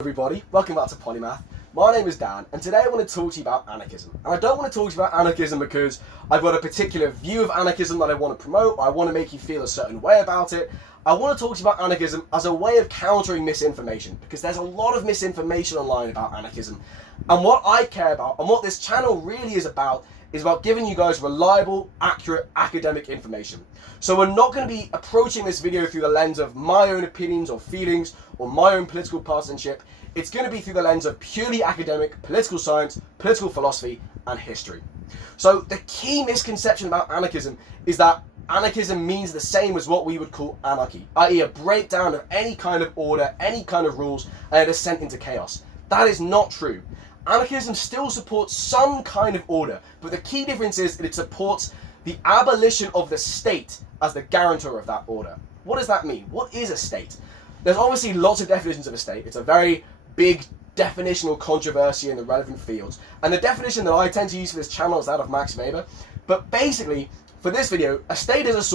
Everybody, welcome back to Polymath. My name is Dan, and today I want to talk to you about anarchism. And I don't want to talk to you about anarchism because I've got a particular view of anarchism that I want to promote, or I want to make you feel a certain way about it. I want to talk to you about anarchism as a way of countering misinformation, because there's a lot of misinformation online about anarchism. And what I care about, and what this channel really is about giving you guys reliable, accurate academic information. So we're not going to be approaching this video through the lens of my own opinions or feelings or my own political partisanship. It's going to be through the lens of purely academic, political science, political philosophy, and history. So the key misconception about anarchism is that anarchism means the same as what we would call anarchy, i.e. a breakdown of any kind of order, any kind of rules, and a descent into chaos. That is not true. Anarchism still supports some kind of order, but the key difference is that it supports the abolition of the state as the guarantor of that order. What does that mean? What is a state? There's obviously lots of definitions of a state. It's a very big definitional controversy in the relevant fields. And the definition that I tend to use for this channel is that of Max Weber. But basically, for this video, a state is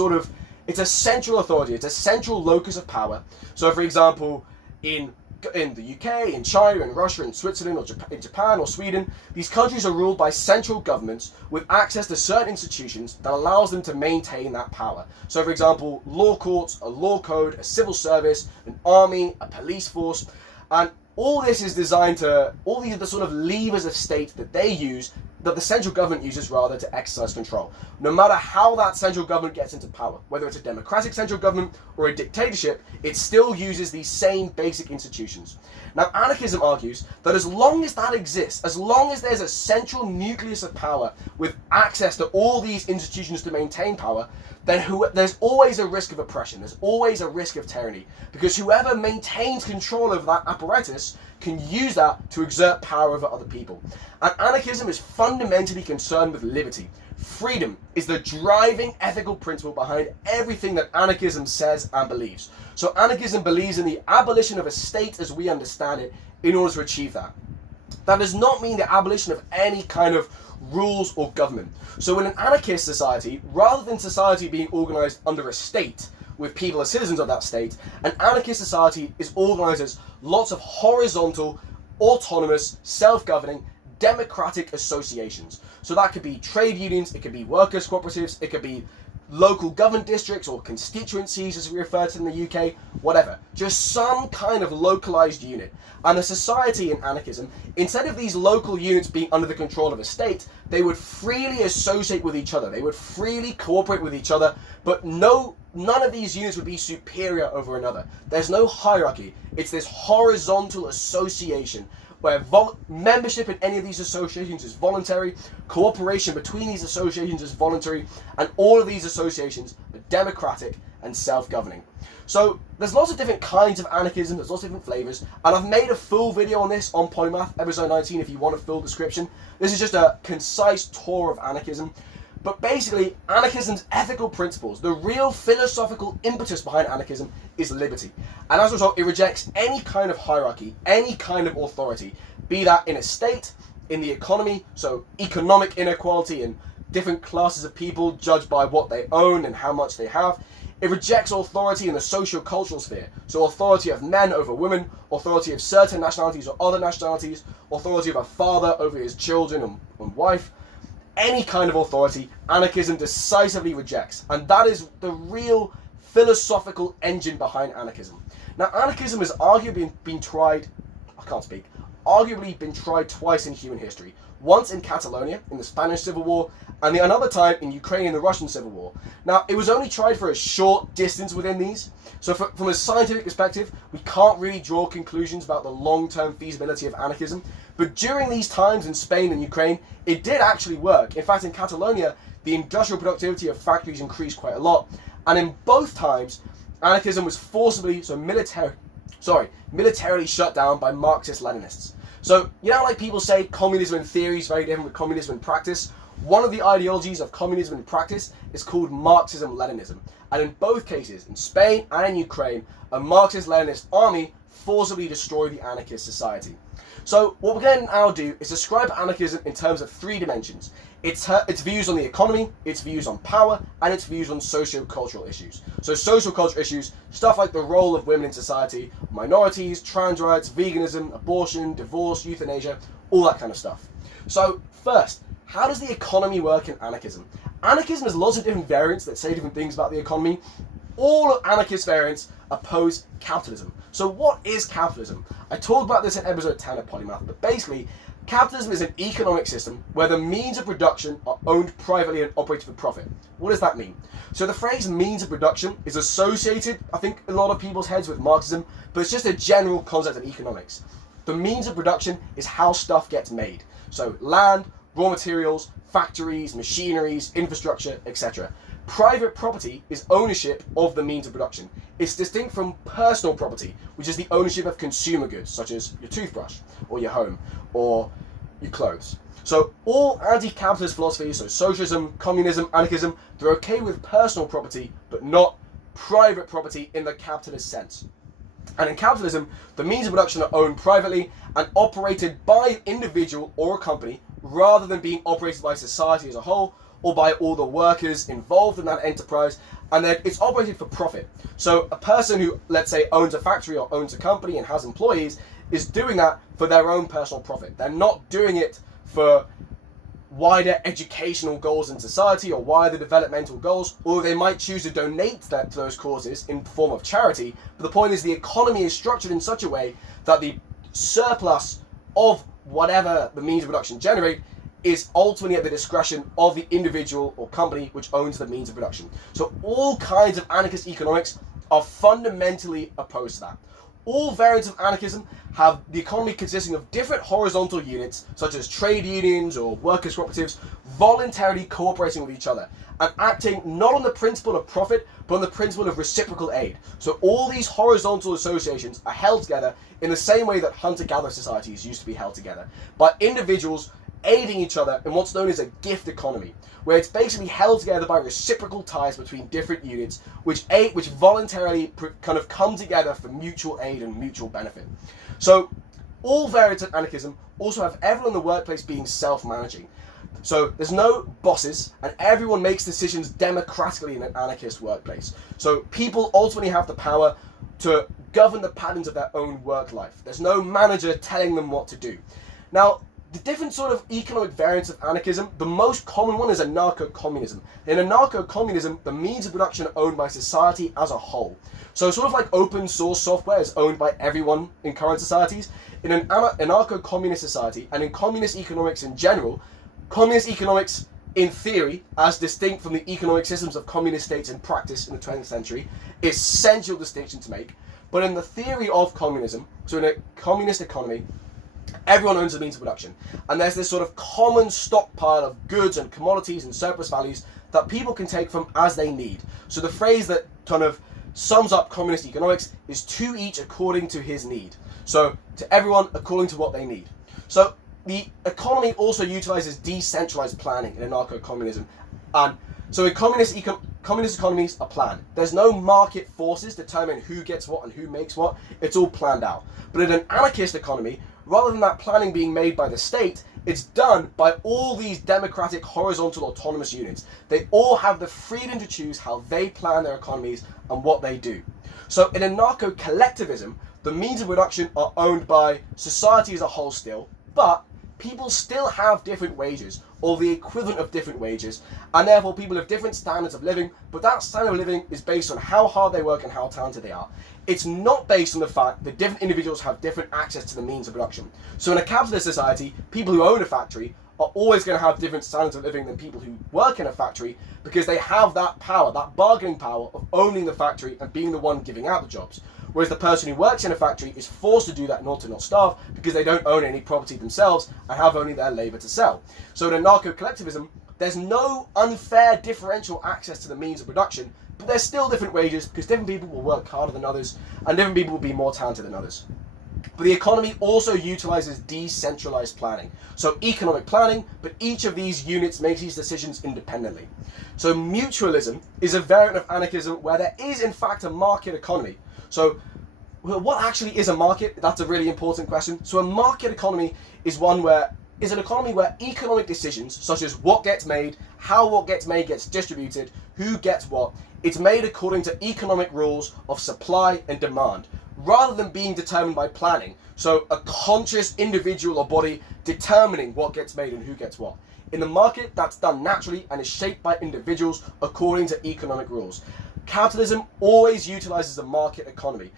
it's a central authority. It's a central locus of power. So for example, in the UK, in China, in Russia, in Switzerland, or in Japan or Sweden, these countries are ruled by central governments with access to certain institutions that allows them to maintain that power. So for example, law courts, a law code, a civil service, an army, a police force, and all this is designed to, all these are the sort of levers of state that they use, that the central government uses rather to exercise control. No matter how that central government gets into power, whether it's a democratic central government or a dictatorship, it still uses these same basic institutions. Now, anarchism argues that as long as that exists, as long as there's a central nucleus of power with access to all these institutions to maintain power, then there's always a risk of oppression, there's always a risk of tyranny, because whoever maintains control over that apparatus can use that to exert power over other people. And anarchism is fundamentally concerned with liberty. Freedom is the driving ethical principle behind everything that anarchism says and believes. So anarchism believes in the abolition of a state as we understand it in order to achieve that. That does not mean the abolition of any kind of rules or government. So in an anarchist society, rather than society being organized under a state with people as citizens of that state, an anarchist society is organized as lots of horizontal, autonomous, self-governing, democratic associations. So that could be trade unions, it could be workers' cooperatives, it could be local government districts or constituencies as we refer to in the UK, whatever. Just some kind of localized unit. And a society in anarchism, instead of these local units being under the control of a state, they would freely associate with each other. They would freely cooperate with each other, but none of these units would be superior over another. There's no hierarchy. It's this horizontal association where membership in any of these associations is voluntary, cooperation between these associations is voluntary, and all of these associations are democratic and self-governing. So there's lots of different kinds of anarchism, there's lots of different flavors, and I've made a full video on this on Polymath, episode 19, if you want a full description. This is just a concise tour of anarchism. But basically, anarchism's ethical principles, the real philosophical impetus behind anarchism is liberty. And as a result, it rejects any kind of hierarchy, any kind of authority, be that in a state, in the economy, so economic inequality and different classes of people judged by what they own and how much they have. It rejects authority in the socio-cultural sphere, so authority of men over women, authority of certain nationalities or other nationalities, authority of a father over his children and wife. Any kind of authority, anarchism decisively rejects. And that is the real philosophical engine behind anarchism. Now, anarchism has arguably been tried twice in human history. Once in Catalonia, in the Spanish Civil War, and another time in Ukraine in the Russian Civil War. Now, it was only tried for a short distance within these. So from a scientific perspective, we can't really draw conclusions about the long-term feasibility of anarchism. But during these times in Spain and Ukraine, it did actually work. In fact, in Catalonia, the industrial productivity of factories increased quite a lot. And in both times, anarchism was forcibly, militarily shut down by Marxist-Leninists. So, you know, like people say, communism in theory is very different from communism in practice. One of the ideologies of communism in practice is called Marxism-Leninism, and in both cases, in Spain and in Ukraine, a Marxist-Leninist army forcibly destroyed the anarchist society. So what we're going to now do is describe anarchism in terms of three dimensions. Its views on the economy, its views on power, and its views on socio-cultural issues. So social-cultural issues, stuff like the role of women in society, minorities, trans rights, veganism, abortion, divorce, euthanasia, all that kind of stuff. So first, how does the economy work in anarchism? Anarchism has lots of different variants that say different things about the economy. All anarchist variants oppose capitalism. So what is capitalism? I talked about this in episode 10 of Polymath, but basically, capitalism is an economic system where the means of production are owned privately and operated for profit. What does that mean? So the phrase means of production is associated, I think, in a lot of people's heads with Marxism, but it's just a general concept of economics. The means of production is how stuff gets made. So land, raw materials, factories, machineries, infrastructure, etc. Private property is ownership of the means of production. It's distinct from personal property, which is the ownership of consumer goods, such as your toothbrush, or your home, or your clothes. So all anti-capitalist philosophies, so socialism, communism, anarchism, they're okay with personal property, but not private property in the capitalist sense. And in capitalism, the means of production are owned privately and operated by an individual or a company, rather than being operated by society as a whole, or by all the workers involved in that enterprise, and then it's operated for profit. So a person who, let's say, owns a factory or owns a company and has employees is doing that for their own personal profit. They're not doing it for wider educational goals in society or wider developmental goals, or they might choose to donate that to those causes in the form of charity. But the point is, the economy is structured in such a way that the surplus of whatever the means of production generate is ultimately at the discretion of the individual or company which owns the means of production. So all kinds of anarchist economics are fundamentally opposed to that. All variants of anarchism have the economy consisting of different horizontal units, such as trade unions or workers' cooperatives, voluntarily cooperating with each other and acting not on the principle of profit, but on the principle of reciprocal aid. So all these horizontal associations are held together in the same way that hunter-gatherer societies used to be held together, by individuals aiding each other in what's known as a gift economy, where it's basically held together by reciprocal ties between different units, which voluntarily kind of come together for mutual aid and mutual benefit. So all variants of anarchism also have everyone in the workplace being self-managing. So there's no bosses, and everyone makes decisions democratically in an anarchist workplace. So people ultimately have the power to govern the patterns of their own work life. There's no manager telling them what to do. Now, the different sort of economic variants of anarchism, the most common one is anarcho-communism. In anarcho-communism, the means of production are owned by society as a whole. So sort of like open source software is owned by everyone in current societies, in an anarcho-communist society, and in communist economics in general, communist economics in theory, as distinct from the economic systems of communist states in practice in the 20th century, is essential distinction to make. But in the theory of communism, so in a communist economy, everyone owns the means of production, and there's this sort of common stockpile of goods and commodities and surplus values that people can take from as they need. So the phrase that kind of sums up communist economics is to each according to his need. So to everyone according to what they need. So the economy also utilizes decentralized planning in anarcho-communism, and so in communist economies are planned. There's no market forces determine who gets what and who makes what. It's all planned out. But in an anarchist economy, rather than that planning being made by the state, it's done by all these democratic horizontal autonomous units. They all have the freedom to choose how they plan their economies and what they do. So in anarcho-collectivism, the means of production are owned by society as a whole still, but people still have different wages, or the equivalent of different wages, and therefore people have different standards of living, but that standard of living is based on how hard they work and how talented they are. It's not based on the fact that different individuals have different access to the means of production. So in a capitalist society, people who own a factory are always going to have different standards of living than people who work in a factory, because they have that power, that bargaining power of owning the factory and being the one giving out the jobs. Whereas the person who works in a factory is forced to do that in order to not starve, because they don't own any property themselves and have only their labour to sell. So in anarcho-collectivism, there's no unfair differential access to the means of production, but there's still different wages, because different people will work harder than others and different people will be more talented than others. But the economy also utilizes decentralized planning. So economic planning, but each of these units makes these decisions independently. So mutualism is a variant of anarchism where there is in fact a market economy. So what actually is a market? That's a really important question. So a market economy is an economy where economic decisions, such as what gets made, how what gets made gets distributed, who gets what, it's made according to economic rules of supply and demand, rather than being determined by planning. So a conscious individual or body determining what gets made and who gets what. In the market, that's done naturally and is shaped by individuals according to economic rules. Capitalism always utilizes a market economy.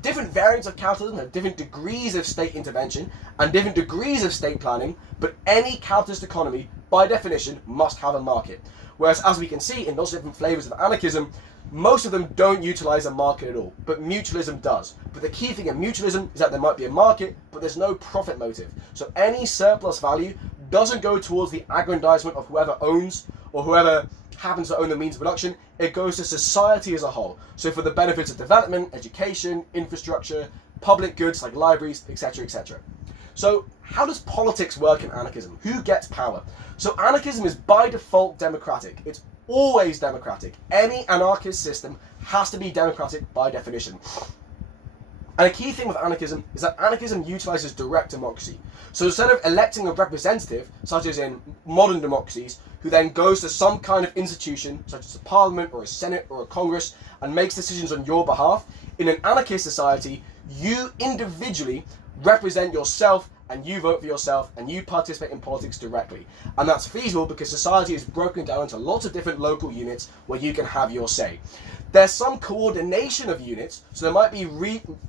Different variants of capitalism have different degrees of state intervention and different degrees of state planning, but any capitalist economy, by definition, must have a market. Whereas, as we can see in those different flavors of anarchism, most of them don't utilize a market at all, but mutualism does. But the key thing in mutualism is that there might be a market, but there's no profit motive. So any surplus value doesn't go towards the aggrandizement of whoever owns or whoever happens to own the means of production. It goes to society as a whole. So for the benefits of development, education, infrastructure, public goods like libraries, etc., etc. So how does politics work in anarchism? Who gets power? So anarchism is by default democratic. It's always democratic. Any anarchist system has to be democratic by definition. And a key thing with anarchism is that anarchism utilizes direct democracy. So instead of electing a representative, such as in modern democracies, who then goes to some kind of institution, such as a parliament or a senate or a congress, and makes decisions on your behalf, in an anarchist society, you individually represent yourself and you vote for yourself and you participate in politics directly. And that's feasible because society is broken down into lots of different local units where you can have your say. There's some coordination of units, so there might be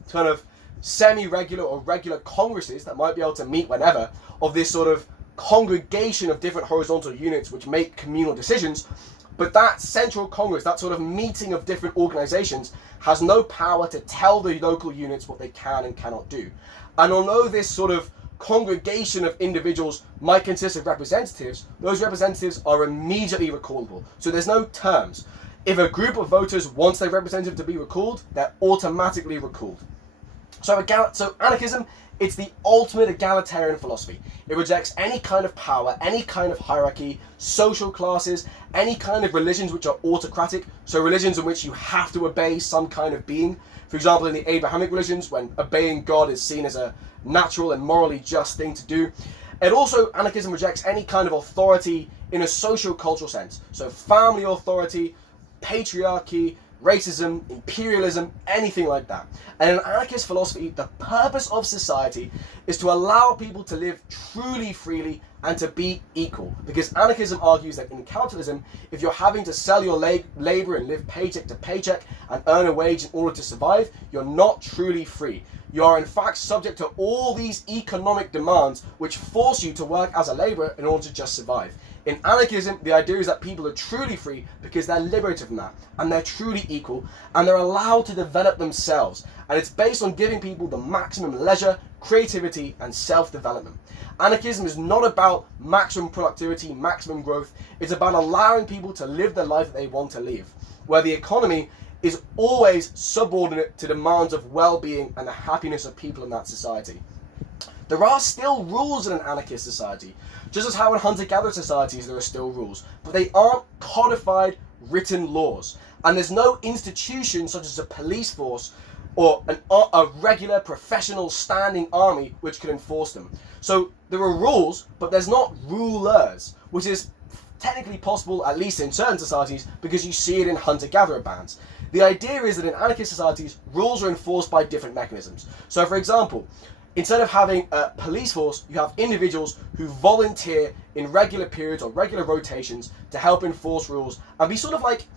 kind of semi-regular or regular congresses that might be able to meet whenever, of this sort of congregation of different horizontal units which make communal decisions. But that central congress, that sort of meeting of different organizations, has no power to tell the local units what they can and cannot do. And although this sort of congregation of individuals might consist of representatives, those representatives are immediately recallable. So there's no terms. If a group of voters wants their representative to be recalled, they're automatically recalled. So anarchism, it's the ultimate egalitarian philosophy. It rejects any kind of power, any kind of hierarchy, social classes, any kind of religions which are autocratic, so religions in which you have to obey some kind of being. For example, in the Abrahamic religions, when obeying God is seen as a natural and morally just thing to do. And also, anarchism rejects any kind of authority in a social-cultural sense. So family authority, patriarchy, racism, imperialism, anything like that. And in anarchist philosophy, the purpose of society is to allow people to live truly freely and to be equal. Because anarchism argues that in capitalism, if you're having to sell your labor and live paycheck to paycheck and earn a wage in order to survive, you're not truly free. You are in fact subject to all these economic demands which force you to work as a laborer in order to just survive. In anarchism, the idea is that people are truly free because they're liberated from that, and they're truly equal, and they're allowed to develop themselves. And it's based on giving people the maximum leisure, creativity, and self-development. Anarchism is not about maximum productivity, maximum growth. It's about allowing people to live the life that they want to live, where the economy is always subordinate to demands of well-being and the happiness of people in that society. There are still rules in an anarchist society, just as how in hunter-gatherer societies there are still rules, but they aren't codified written laws. And there's no institution such as a police force or a regular professional standing army which can enforce them. So there are rules, but there's not rulers, which is technically possible, at least in certain societies, because you see it in hunter-gatherer bands. The idea is that in anarchist societies, rules are enforced by different mechanisms. So for example, instead of having a police force, you have individuals who volunteer in regular periods or regular rotations to help enforce rules and be sort of like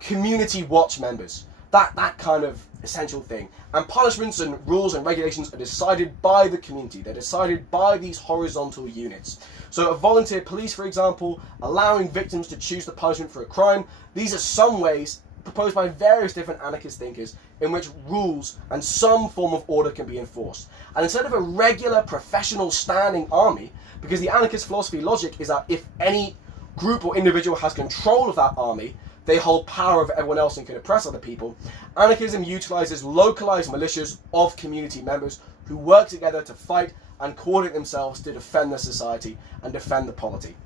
community watch members. That kind of essential thing. And punishments and rules and regulations are decided by the community. They're decided by these horizontal units. So a volunteer police, for example, allowing victims to choose the punishment for a crime. These are some ways proposed by various different anarchist thinkers in which rules and some form of order can be enforced. And instead of a regular professional standing army, because the anarchist philosophy logic is that if any group or individual has control of that army, they hold power over everyone else and can oppress other people. Anarchism utilizes localized militias of community members who work together to fight and coordinate themselves to defend the society and defend the polity.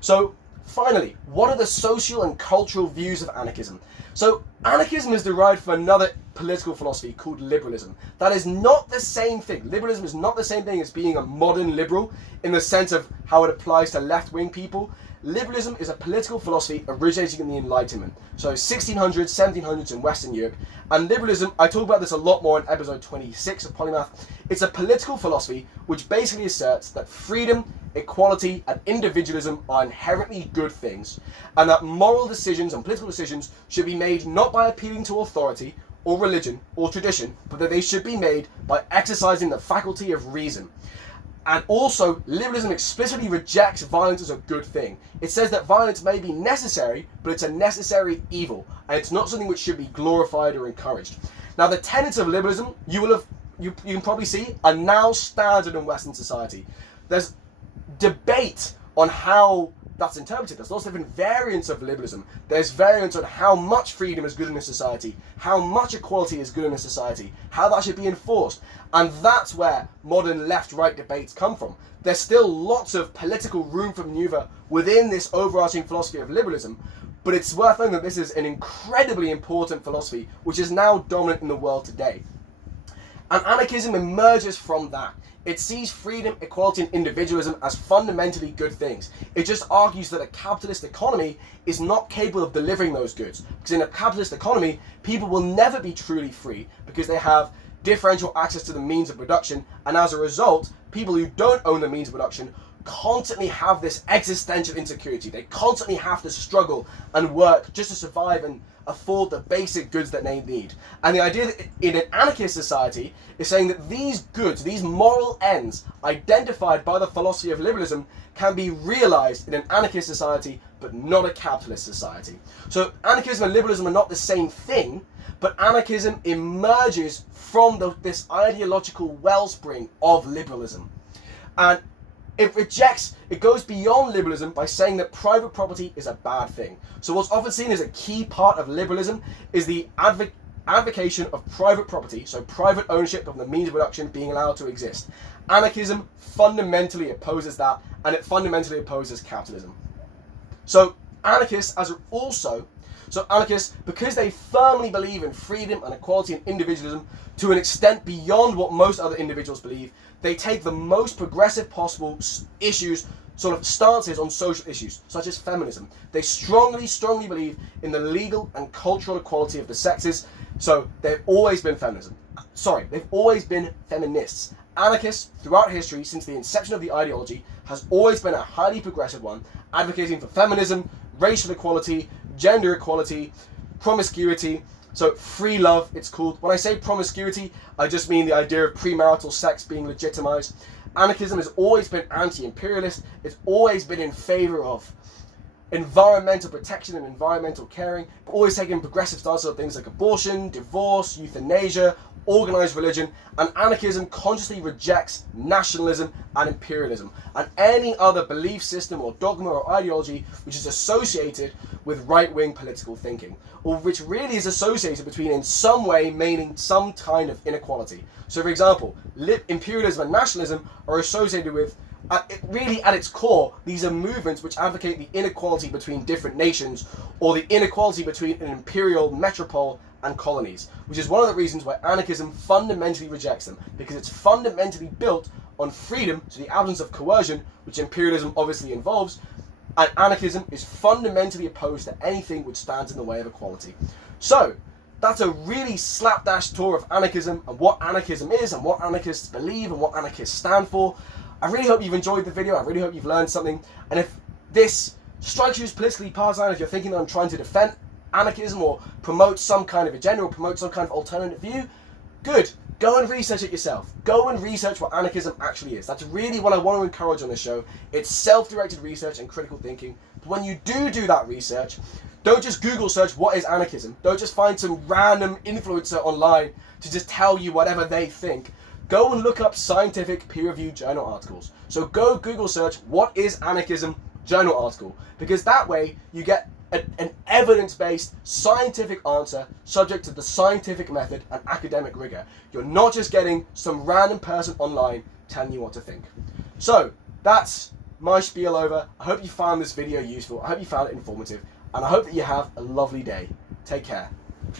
So finally, what are the social and cultural views of anarchism? So anarchism is derived from another political philosophy called liberalism. That is not the same thing. Liberalism is not the same thing as being a modern liberal in the sense of how it applies to left-wing people. Liberalism is a political philosophy originating in the Enlightenment, so 1600s, 1700s in Western Europe. And liberalism, I talk about this a lot more in episode 26 of Polymath. It's a political philosophy which basically asserts that freedom, equality, and individualism are inherently good things, and that moral decisions and political decisions should be made not by appealing to authority or religion or tradition, but that they should be made by exercising the faculty of reason. And also, liberalism explicitly rejects violence as a good thing. It says that violence may be necessary, but it's a necessary evil, and it's not something which should be glorified or encouraged. Now, the tenets of liberalism, you can probably see, are now standard in Western society. There's debate on how that's interpreted. There's lots of different variants of liberalism. There's variants on how much freedom is good in a society, how much equality is good in a society, how that should be enforced. And that's where modern left-right debates come from. There's still lots of political room for maneuver within this overarching philosophy of liberalism, but it's worth knowing that this is an incredibly important philosophy which is now dominant in the world today. And anarchism emerges from that. It sees freedom, equality, and individualism as fundamentally good things. It just argues that a capitalist economy is not capable of delivering those goods. Because in a capitalist economy, people will never be truly free because they have differential access to the means of production, and as a result, people who don't own the means of production constantly have this existential insecurity. They constantly have to struggle and work just to survive and afford the basic goods that they need. And the idea that in an anarchist society is saying that these goods, these moral ends identified by the philosophy of liberalism can be realized in an anarchist society, but not a capitalist society. So anarchism and liberalism are not the same thing, but anarchism emerges from this ideological wellspring of liberalism. And it goes beyond liberalism by saying that private property is a bad thing. So what's often seen as a key part of liberalism is the advocation of private property, so private ownership of the means of production being allowed to exist. Anarchism fundamentally opposes that, and it fundamentally opposes capitalism. So anarchists, because they firmly believe in freedom and equality and individualism to an extent beyond what most other individuals believe, they take the most progressive possible issues, sort of stances on social issues, such as feminism. They strongly believe in the legal and cultural equality of the sexes, so they've always been they've always been feminists. Anarchists, throughout history, since the inception of the ideology, has always been a highly progressive one, advocating for feminism, racial equality, gender equality, promiscuity, so free love, it's called. When I say promiscuity, I just mean the idea of premarital sex being legitimized. Anarchism has always been anti-imperialist. It's always been in favor of environmental protection and environmental caring, but always taking progressive stances on things like abortion, divorce, euthanasia, organized religion, and anarchism consciously rejects nationalism and imperialism and any other belief system or dogma or ideology which is associated with right-wing political thinking, or which really is associated between in some way meaning some kind of inequality. So for example, imperialism and nationalism are associated with really at its core, these are movements which advocate the inequality between different nations or the inequality between an imperial metropole and colonies, which is one of the reasons why anarchism fundamentally rejects them, because it's fundamentally built on freedom, so the absence of coercion, which imperialism obviously involves, and anarchism is fundamentally opposed to anything which stands in the way of equality. So, that's a really slapdash tour of anarchism and what anarchism is and what anarchists believe and what anarchists stand for. I really hope you've enjoyed the video. I really hope you've learned something. And if this strikes you as politically partisan, if you're thinking that I'm trying to defend anarchism or promote some kind of agenda or promote some kind of alternative view, good. Go and research it yourself. Go and research what anarchism actually is. That's really what I want to encourage on this show. It's self-directed research and critical thinking. But when you do that research, don't just Google search what is anarchism. Don't just find some random influencer online to just tell you whatever they think. Go and look up scientific peer-reviewed journal articles. So go Google search what is anarchism journal article, because that way you get an evidence-based, scientific answer subject to the scientific method and academic rigor. You're not just getting some random person online telling you what to think. So, that's my spiel over. I hope you found this video useful. I hope you found it informative. And I hope that you have a lovely day. Take care.